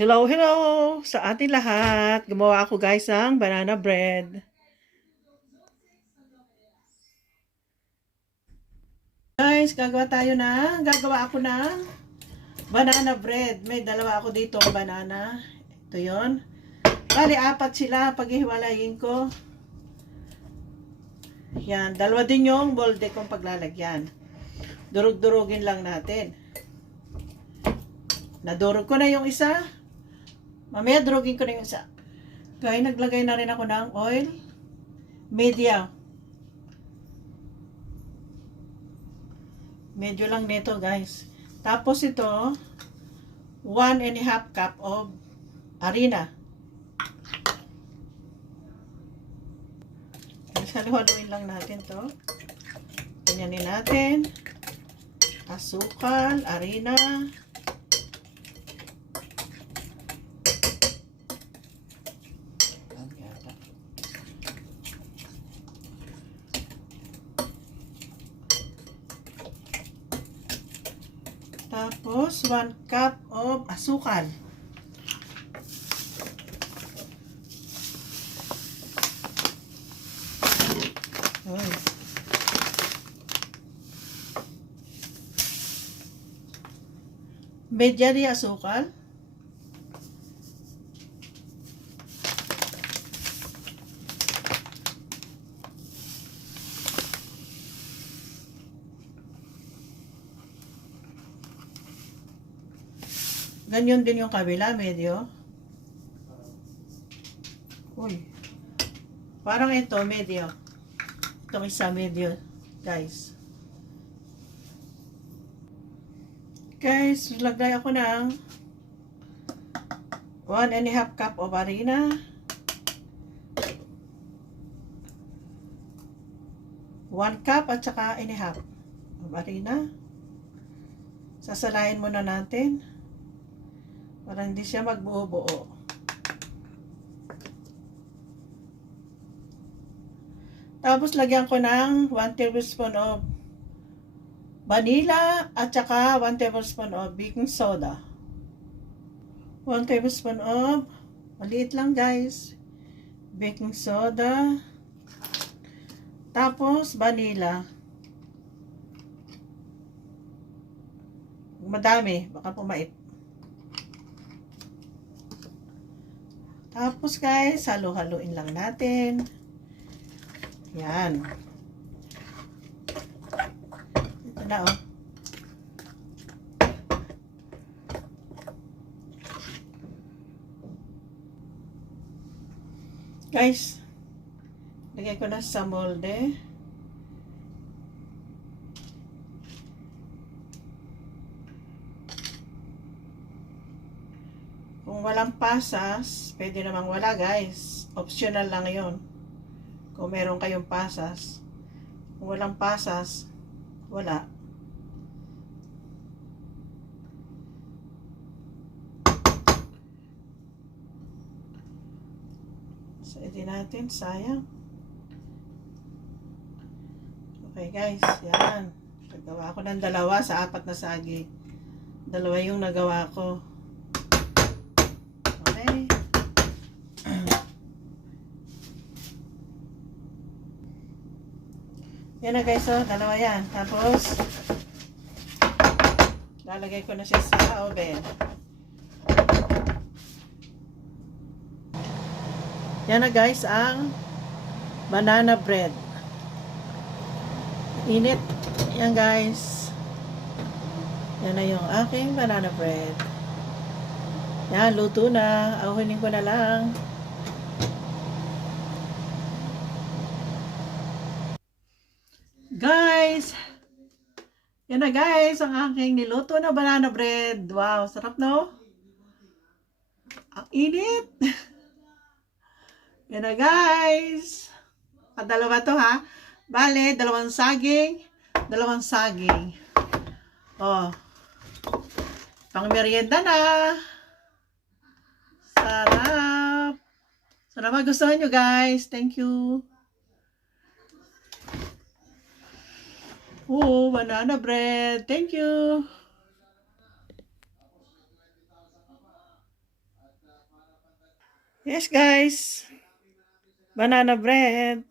Hello, hello sa ating lahat. Gumawa ako guys ng banana bread. Guys, gagawa ako ng banana bread. May dalawa ako dito ang banana. Ito yon. Bali, apat sila. Paghihiwalayin ko. Yan, dalawa din yung molde kong paglalagyan. Durug-durugin lang natin. Nadurog ko na yung isa. Mamaya durugin ko na yung isa. Guys, naglagay na rin ako ng oil. Medium. Medyo lang nito guys. Tapos ito, 1.5 cup of harina. Halu-haluin lang natin to. Ganyanin natin. Asukal, harina. Tapos, 1 cup of asukal. Medya di asukal. Ganyan din yung kabila, medyo. Uy. Parang ito, medyo. Itong isa, medyo. Guys. Guys, lagay ako ng 1.5 cup of harina. 1 cup at saka 1.5 of harina. Sasalain muna natin. Para hindi siya magbuo-buo. Tapos lagyan ko ng 1 tablespoon of vanilla at saka 1 tablespoon of baking soda. 1 tablespoon of, maliit lang guys, baking soda. Tapos vanilla. Madami, baka pumait. Tapos guys, halo-haloin lang natin. Yan. Ito na oh. Guys, lagay ko na sa molde. Kung walang pasas, pwede namang wala guys. Optional lang yon. Kung meron kayong pasas. Kung walang pasas, wala. Pwede natin, sayang. Okay guys, yan. Nagawa ko ng dalawa sa 4 na sagi. Dalawa yung nagawa ko. Okay. Yan na guys, oh, dalawa yan. Tapos, lalagay ko na siya sa oven. Yan na guys, ang banana bread. Init. Yan guys. Yan na yung aking banana bread. Yan, luto na. Ahunin ko na lang. Guys, yan na guys, ang aking niluto na banana bread. Wow, sarap no? Ang init. Yan na guys. Dalawa to ha. Bale, dalawang saging. Oh. Pang merienda na. Sarap. Sana magustuhan nyo guys. Thank you. Oh, banana bread. Thank you. Yes, guys. Banana bread.